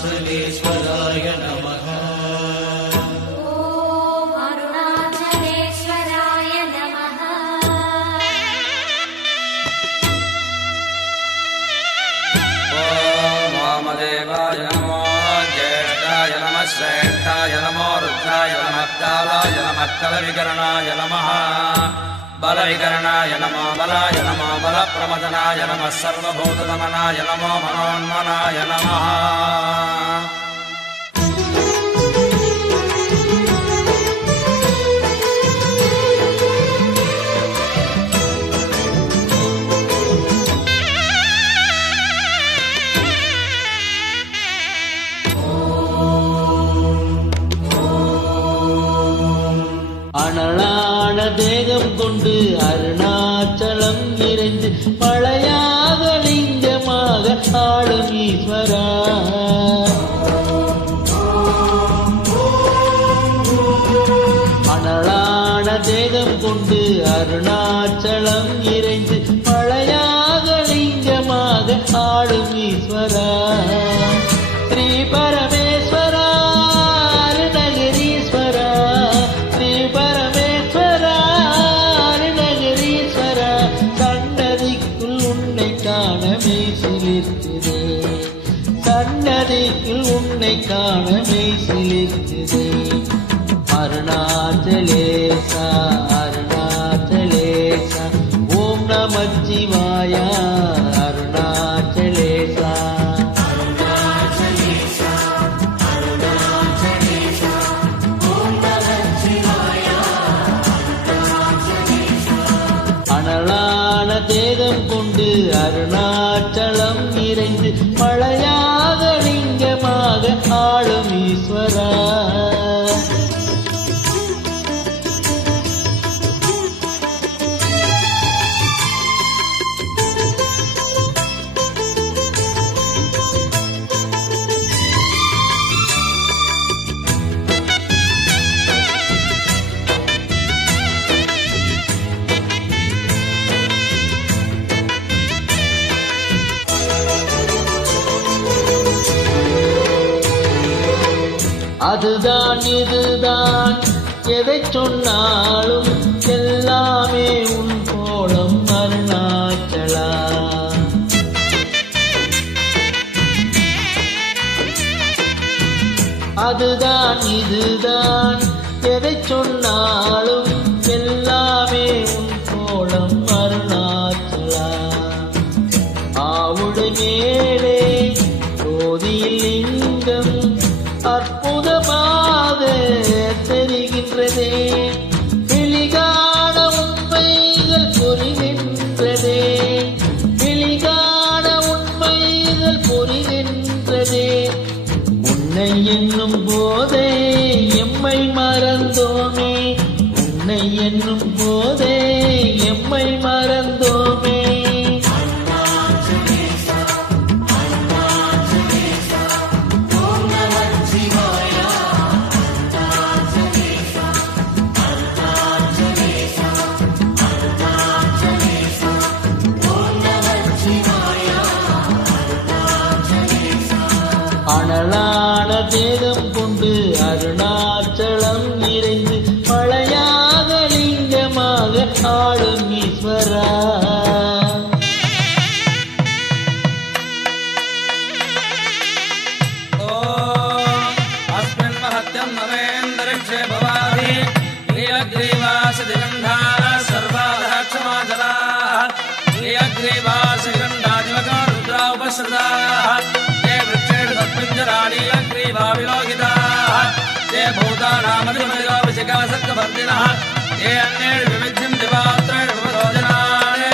अरुणाचलेश्वराय नमः। ॐ अरुणाचलेश्वराय नमः। ॐ वामदेवाय नमो ज्येष्ठाय नमः श्रेष्ठाय नमो रुद्राय नमः कालाय नमः कलविकरणाय नमः बलविकरणाय नमो बलाय नमो बलप्रमदनाय नमः सर्वभूतदमनाय नमो मनोन्मनाय नमः। அனலான தேகம் கொண்டு அருணாச்சலம் இறைந்து மழையாக லிங்கமாக ஆளும் ஈஸ்வரா. அனலான தேகம் கொண்டு அருணாச்சலம் இறைந்து மழையாக லிங்கமாக ஆளும் ஈஸ்வரா. ஸ்ரீ பரமேஸ்வரா அருணகிரீஸ்வரா, ஸ்ரீ பரமேஸ்வரா அருணகிரீஸ்வரா, சன்னதிக்குள் உன்னை காண மெய்சிலிருக்குதே, சன்னதிக்குள் உன்னை காண மெய்சிலிருக்குதே. அருணாச்சலேசா அருணாச்சலேசா ஓம் நமச்சிவாயா அருணாச்சலேசா. அனலான தேகம் கொண்டு அருணாச்சலம் இறைந்து மழையாக லிங்கமாக ஆளும் ஈஸ்வரா. அதுதான் இதுதான் எதை சொன்னாலும் எல்லாமே உன் கோலம் அருணாச்சலா. அதுதான் இதுதான் எதை சொன்னாலும் எல்லாமே உன் கோலம் அருணாச்சலா. ஆவுடை மேலே ஜோதியில் லிங்கம் அற்புதமாக தெரிகின்றதே, வெளிகாண உண்மைகள் புரிகின்றதே, வெளிகாண உண்மைகள் புரிகின்றதே. உன்னை என்னும் போதே எம்மை மறந்தோமே, உன்னை என்னும் போதே எம்மை மறந்தோமே. அனலான தேகம் கொண்டு அருணாச்சலம் இறைந்து மழையாக லிங்கமாக ஆளும் ஈஸ்வரா. अस्मिन् महत्यं नरेन्द्रक्षे भवानि नीलग्रीवासदिगन्धाः सर्वाः क्षमाजलाः नीलग्रीवासदिगन्धादिवका रुद्रा उपसृताः ते वृक्षेषु तत्पिञ्जराणि नीलग्रीवा विलोकिताः ते भूतानामधिपतिगाभिषेकः सक्कवर्तिनः ते अन्येषु विविध्यं दिवात्रेषु उपरोजनानि.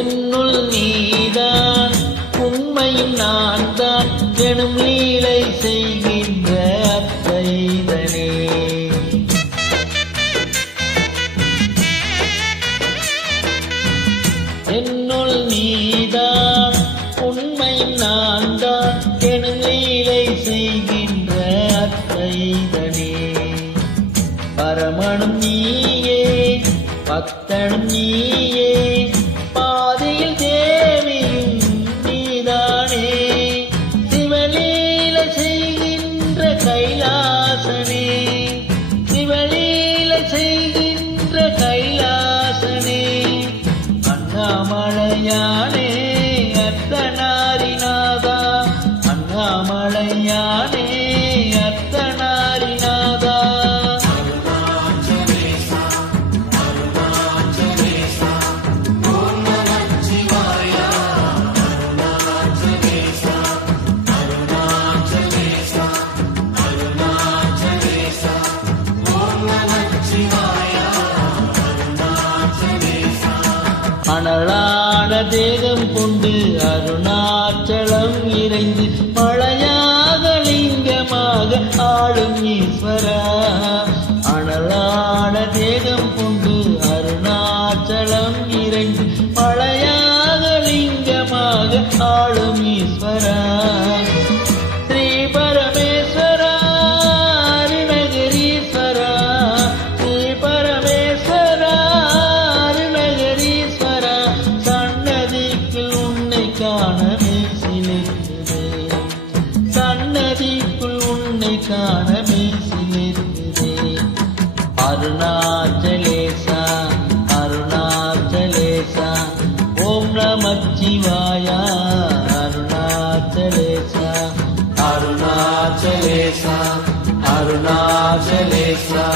என்னுள் நீதான் உண்மையும் நான் தான் எனும் லீலை செய்கின்ற அத்தைதனே. என்னுள் நீதான் உண்மையும் நான் தான் எனும் லீலை செய் தேகம் கொண்டு அருணாச்சலம் இறைந்து மழையாக லிங்கமாக ஆளும் ஈஸ்வரா. அனலான தேகம் கொண்டு அருணாச்சலம் இறைந்து மழையாக லிங்கமாக ஆளும் ஈஸ்வரா. ஸ்ரீ பரமேஸ்வரா அருணகிரீஸ்வரா, ஸ்ரீ பரமேஸ்வரா அருணகிரீஸ்வரா, சன்னதிக்குள் உன்னை காணவே சிலிர்க்கிறேன், சன்னதிக்குள் உன்னை காணவே சிலிர்க்கிறேன். அருணாச்சலேசா அருணாச்சலேசா ஓம் நமச்சிவாயா. அருணாச்சலேசா அருணாச்சலேசா அருணாச்சலேசா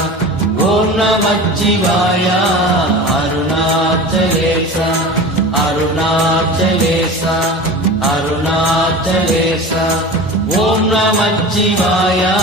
ஓம் நமச்சிவாயா. அருணாச்சலேசா அருணாச்சலேசா அருணாச்சலேசா ஓம் நமச்சிவாயா.